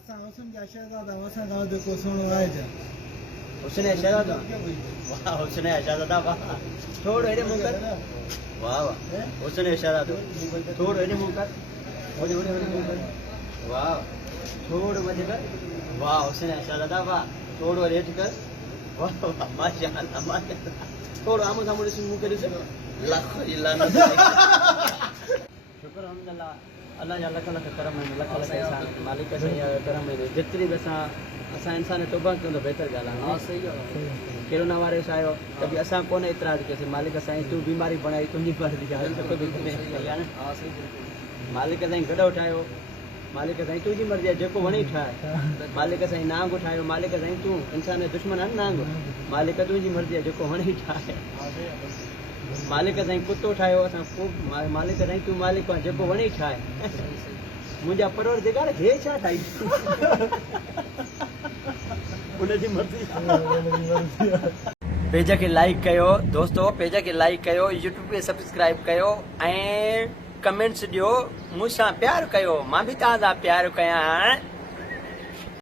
असां हुसन जा शहज़ादा असां खां जेको सुहिणो आहे छा हुस्न शहज़ादा वाह हुस्न शहज़ादा वाह थोड़ो हेॾे मुंहुं कर वाह वाह हुस्न शहज़ादा थोड़ो हेॾे मुंहुं कर होॾे होॾे होॾे मुंहुं कर वाह थोड़ो मथे कर वाह हुस्न शहज़ादा वाह थोड़ो हेठि कर वाह वाह माशाअल्लाह माशाअल्लाह थोड़ो आम्हूं साम्हूं ॾिस मुंहुं खे ॾिस लख जी लानत शुक्र अल्हम्दुलिल्लाह अल्लाह जा लख लख करम आहिनि लख लख इंसान मालिक साईं जा करम आहिनि जेतिरी बि असां इंसान तौबा कयूं त बहितर ॻाल्हि आहे सही कोरोना वायरस आयो त बि असां कोन एतिराज़ कयोसीं मालिक साईं तूं बीमारी बणाई तुंहिंजी मर्ज़ी आहे मालिक साईं गॾो ठाहियो मालिक साईं तुंहिंजी मर्ज़ी आहे जेको वणे ठाहे मालिक साईं नांग ठाहियो मालिक साईं तूं इंसान जो दुश्मन आहे न नांग मालिक तुंहिंजी मर्ज़ी आहे जेको वणे ठाहे मालिक साईं कुतो ठाहियो असां मालिक साईं तूं मालिक आहे जेको वणे ठाहे मुंहिंजा परवरदिगार हे छा ठाही उनजी मर्ज़ी पेज खे लाइक कयो दोस्तो पेज खे लाइक कयो यूट्यूब ते सब्सक्राइब कयो ऐं कमेंट्स ॾियो मूंसां प्यार कयो मां बि तव्हां सां प्यार कयां